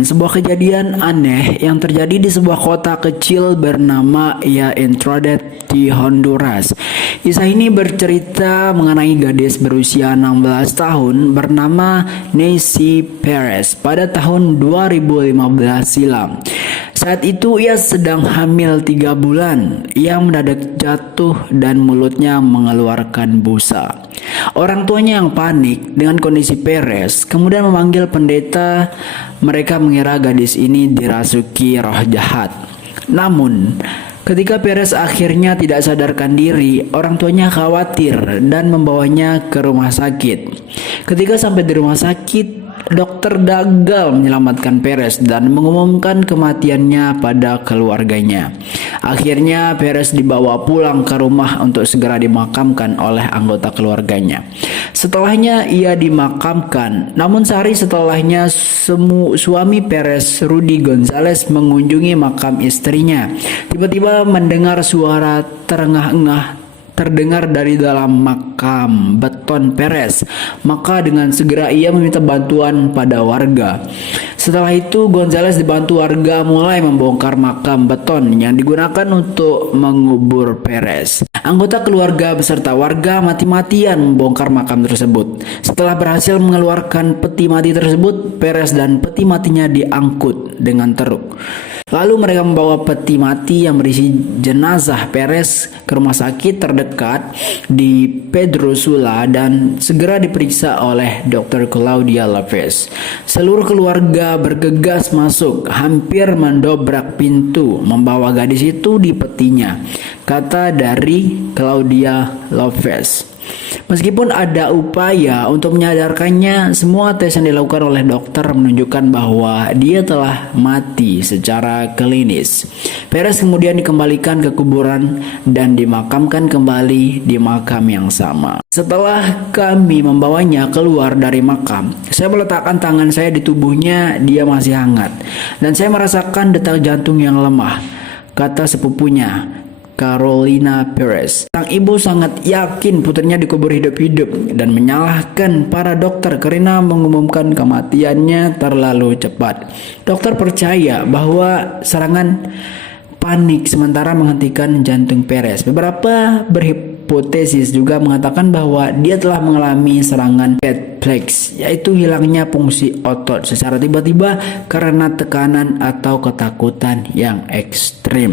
menceritakan sebuah kejadian aneh yang terjadi di sebuah kota kecil bernama Entrada di Honduras. Kisah ini bercerita mengenai gadis berusia 16 tahun bernama Nancy Perez pada tahun 2015 silam. Saat itu ia sedang hamil 3 bulan. Ia mendadak jatuh dan mulutnya mengeluarkan busa. Orang tuanya yang panik dengan kondisi Perez kemudian memanggil pendeta. Mereka mengira gadis ini dirasuki roh jahat. Namun, ketika Perez akhirnya tidak sadarkan diri, orang tuanya khawatir dan membawanya ke rumah sakit. Ketika sampai di rumah sakit, dokter gagal menyelamatkan Perez dan mengumumkan kematiannya pada keluarganya. Akhirnya Perez dibawa pulang ke rumah untuk segera dimakamkan oleh anggota keluarganya. Setelahnya ia dimakamkan, namun sehari setelahnya suami Perez, Rudy Gonzalez, mengunjungi makam istrinya. Tiba-tiba mendengar suara terengah-engah terdengar dari dalam makam beton Perez. Maka dengan segera ia meminta bantuan pada warga. Setelah itu Gonzalez dibantu warga mulai membongkar makam beton yang digunakan untuk mengubur Perez. Anggota keluarga beserta warga mati-matian membongkar makam tersebut. Setelah berhasil mengeluarkan peti mati tersebut, Perez dan peti matinya diangkut dengan truk. Lalu mereka membawa peti mati yang berisi jenazah Perez ke rumah sakit terdekat di Pedro Sula dan segera diperiksa oleh Dr. Claudia Lopez. Seluruh keluarga bergegas masuk, hampir mendobrak pintu, membawa gadis itu di petinya, kata dari Claudia Lopez. Meskipun ada upaya untuk menyadarkannya, semua tes yang dilakukan oleh dokter menunjukkan bahwa dia telah mati secara klinis. Perez kemudian dikembalikan ke kuburan dan dimakamkan kembali di makam yang sama. Setelah kami membawanya keluar dari makam, saya meletakkan tangan saya di tubuhnya, dia masih hangat, dan saya merasakan detak jantung yang lemah, kata sepupunya, Carolina Perez. Sang ibu sangat yakin putrinya dikubur hidup-hidup dan menyalahkan para dokter karena mengumumkan kematiannya terlalu cepat. Dokter percaya bahwa serangan panik sementara menghentikan jantung Perez. Beberapa berhipotesis juga mengatakan bahwa dia telah mengalami serangan Petplex, yaitu hilangnya fungsi otot secara tiba-tiba karena tekanan atau ketakutan yang ekstrim.